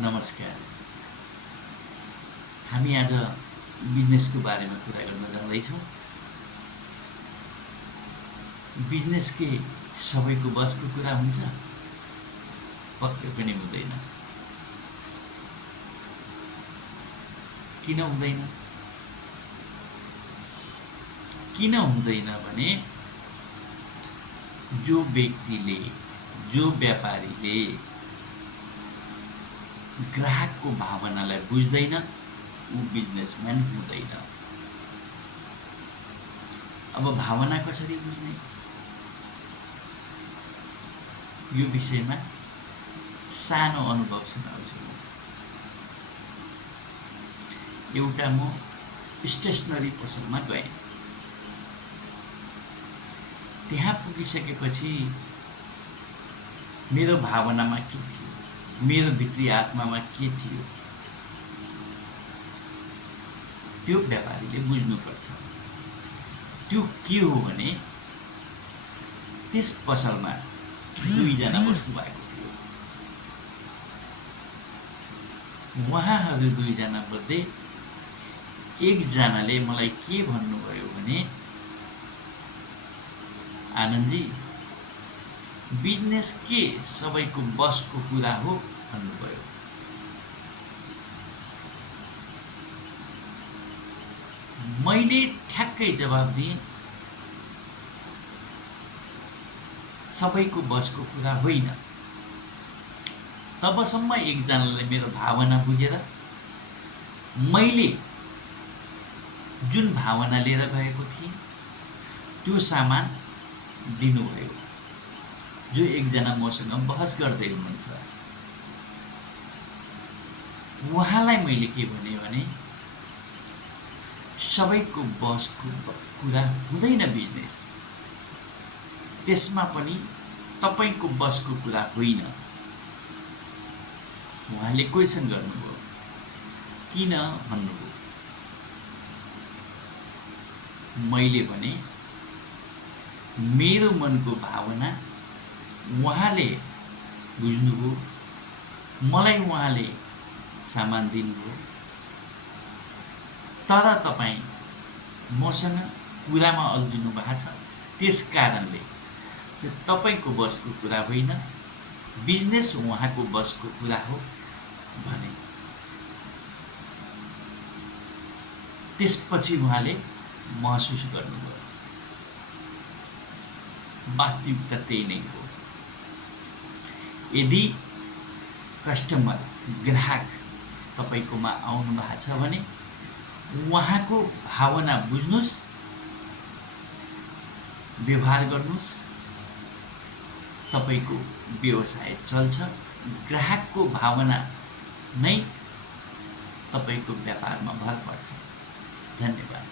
नमस्कार। हामी आज बिजनेसको बारेमा कुरा गर्न जाँदैछौँ। बिजनेस के सबैको बसको कुरा हुन्छ? पक्कै पनि हुँदैन। किन हुँदैन? भने जो व्यक्तिले, जो व्यापारीले ग्राहकको भावनालाई बुझ्दैन ऊ बिजनेसम्यान हुँदैन। अब भावना कसरी बुझ्ने, यो विषयमा सानो अनुभव सुनाउँछु। एउटा म स्टेसनरी पसलमा गएँ। त्यहाँ पुगिसकेपछि मेरो भावनामा के थियो, मेरो भित्री आत्मामा के थियो, त्यो व्यापारीले बुझ्नुपर्छ। त्यो के हो भने त्यस पसलमा दुईजना बस्नु भएको थियो। उहाँहरू दुईजना मध्ये एकजनाले मलाई के भन्नुभयो भने, आनन्दजी, बिजनेस के सबैको बसको कुरा हो भन्नुभयो। मैले ठ्याक्कै जवाब दिएँ, सबैको बसको कुरा होइन। तबसम्म एकजनाले मेरो भावना बुझेर मैले जुन भावना लिएर गएको थिएँ त्यो सामान दिनुभयो। जो एकजना मसँग बहस गर्दै हुनुहुन्छ, उहाँलाई मैले के भने सबैको बसको कुरा हुँदैन बिजनेस, त्यसमा पनि तपाईको बसको कुरा होइन। उहाँले क्वेसन गर्नुभयो, किन भन्नुभयो। मैले भने मेरो मनको भावना उहाँले बुझ्नुभयो, मलाई उहाँले सामान दिनुभयो, तर तपाईँ मसँग कुरामा अल्झिनु भएको छ। त्यस कारणले त्यो तपाईको बसको कुरा होइन, बिजनेस उहाँको बसको कुरा हो भने। त्यसपछि उहाँले महसुस गर्नुभयो, वास्तविकता त्यही नै हो। यदि कस्टमर, ग्राहक तपाईकोमा आउनु भएको छ भने उहाँको भावना बुझ्नुस्, व्यवहार गर्नुस्, तपाईको व्यवसाय चल्छ। ग्राहकको भावना नै तपाईको व्यापारमा भर पर्छ। धन्यवाद।